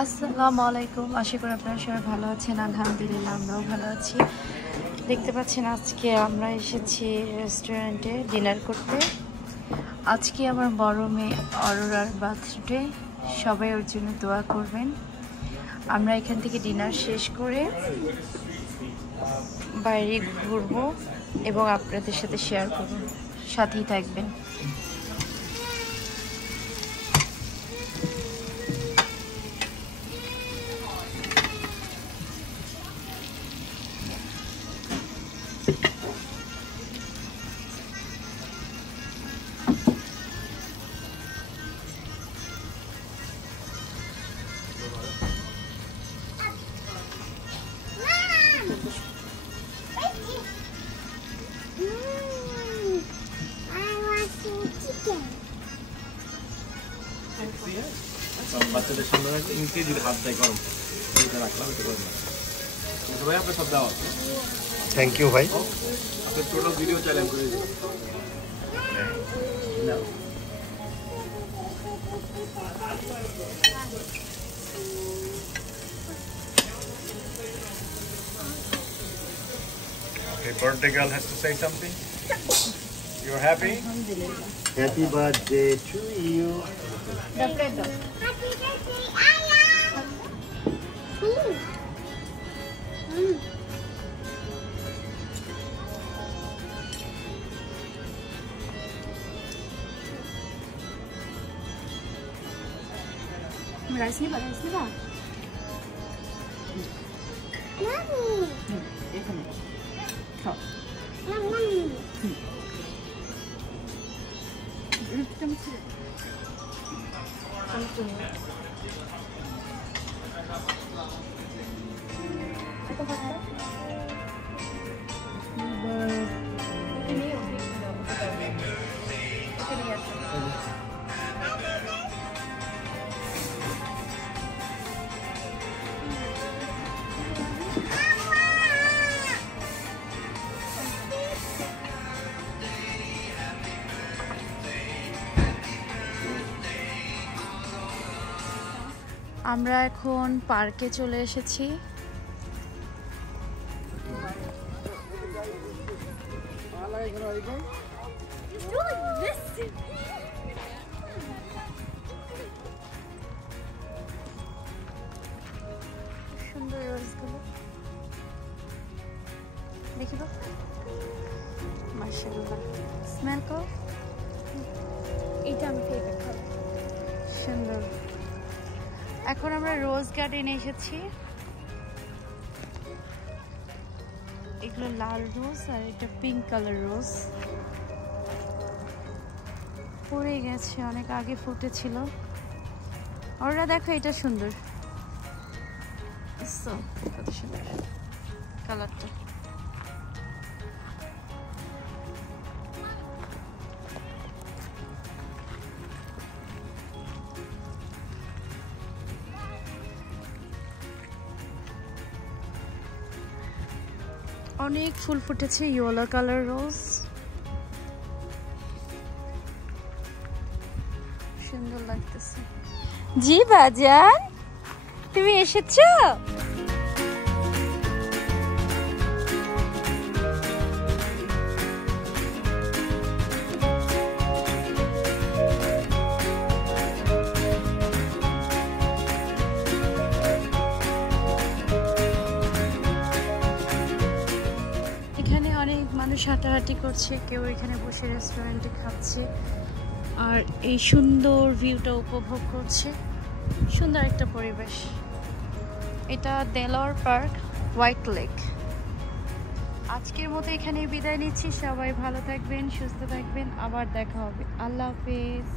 আসসালামু আলাইকুম, আশা করি আপনারা সবাই ভালো আছেন। আলহামদুলিল্লাহ আমরাও ভালো আছি। দেখতে পাচ্ছেন আজকে আমরা এসেছি রেস্টুরেন্টে ডিনার করতে। আজকে আমার বড় মেয়ে অরোরার বার্থডে, সবাই ওর জন্য দোয়া করবেন। আমরা এখান থেকে ডিনার শেষ করে বাইরে ঘুরবো এবং আপনাদের সাথে শেয়ার করব, সাথেই থাকবেন। বাচ্চাদের সামনে রাখলে ইনক্রিজ হাত দেয় গরম রাখলাম এটা করলাম ভাই আপনার সব দেওয়া থ্যাংক ইউ ভাই আপনার টোটাল ভিডিও চ্যালেঞ্জ করে দিন Okay, birthday girl has to say something. You're happy? Happy birthday to you. Happy birthday, Aya. Rice ni ba? Mami. এখানে খাও। মাম্মা। আমরা এখন পার্কে চলে এসেছি। সুন্দর রোজগুলো দেখি তো, মাশাআল্লাহ স্মেল কো, এটা আমি ফেভারিট খাবার। সুন্দর। এখন আমরা রোজ গার্ডেনে এসেছি। এগুলো লাল রোজ আর এটা পিঙ্ক কালার রোজ, পড়ে গেছে, অনেক আগে ফুটেছিল। ওরা দেখো এটা সুন্দর, কত সুন্দর কালারটা। অনেক ফুল ফুটেছে, ইয়েলো কালার রোজ, সুন্দর লাগতেছে। জি বাজান, তুমি এসেছো? অনেক মানুষ হাঁটাহাঁটি করছে, কেউ এখানে বসে রেস্টুরেন্টে খাচ্ছে আর এই সুন্দর ভিউটা উপভোগ করছে। সুন্দর একটা পরিবেশ। এটা দেলোয়ার পার্ক, হোয়াইট লেক। আজকের মতো এখানেই বিদায় নিচ্ছি। সবাই ভালো থাকবেন, সুস্থ থাকবেন, আবার দেখা হবে। আল্লাহ হাফেজ।